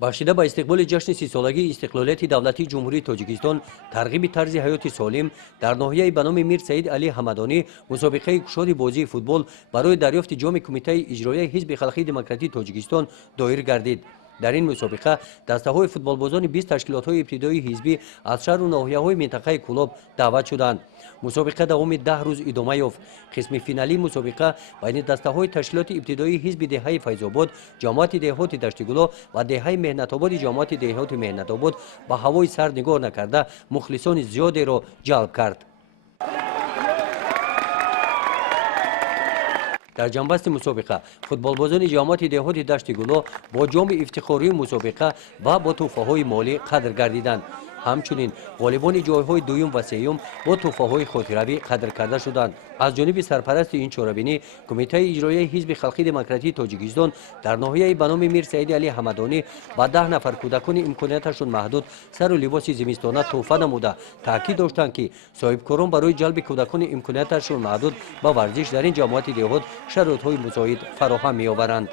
бахшида ба истиқболи ҷашни 30-солагии истиқлолияти давлати ҷумҳурии тоҷикистон тарғиби тарзи ҳаёти солим дар ноҳияи ба номи Мир Саид Али Ҳамадонӣ мусобиқаи кушоди бозии футбол барои дарёфти ҷоми Кумитаи иҷроияи Ҳизби халқии демократии Тоҷикистон доир гардид. дар ин мусобиқа дастаҳои футболбозони 20 ташкилотҳои ибтидоии ҳизбӣ аз шаҳру ноҳияҳои минтақаи Кӯлоб даъват шуданд. мусобиқа давоми 10 рӯз идома ёфт. қисми финалии мусобиқа байни дастаҳои ташкилоти ибтидоии ҳизби деҳаи Файзобод, ҷамоати деҳоти Даштигуло ва деҳаи Меҳнатободи ҷамоати деҳоти Меҳнатобод ба ҳавои сар нигоҳ накарда мухлисони зиёдеро ҷалб кард. дар ҷанбасти мусобиқа футболбозони ҷамоати деҳоти Дашти Гуло бо ҷоми ифтихории мусобиқа ва бо тӯҳфаҳои молӣ қадр гардиданд. ҳамчунин ғолибони ҷойҳои дуюм ва сеюм бо тӯҳфаҳои хотиравӣ қадр карда шуданд. аз ҷониби сарпарасти ин чорабинӣ Кумитаи иҷроияи Ҳизби халқии демократии Тоҷикистон дар ноҳияи ба номи Мир Саиди Али Ҳамадонӣ ба 10 нафар кӯдакони имконияташон маҳдуд сару либоси зимистона тӯҳфа намуда таъкид доштанд, ки соҳибкорон барои ҷалби кӯдакони имконияташон маҳдуд ба варзиш дар ин ҷамоати деҳот шароитҳои мусоид фароҳам меоваранд.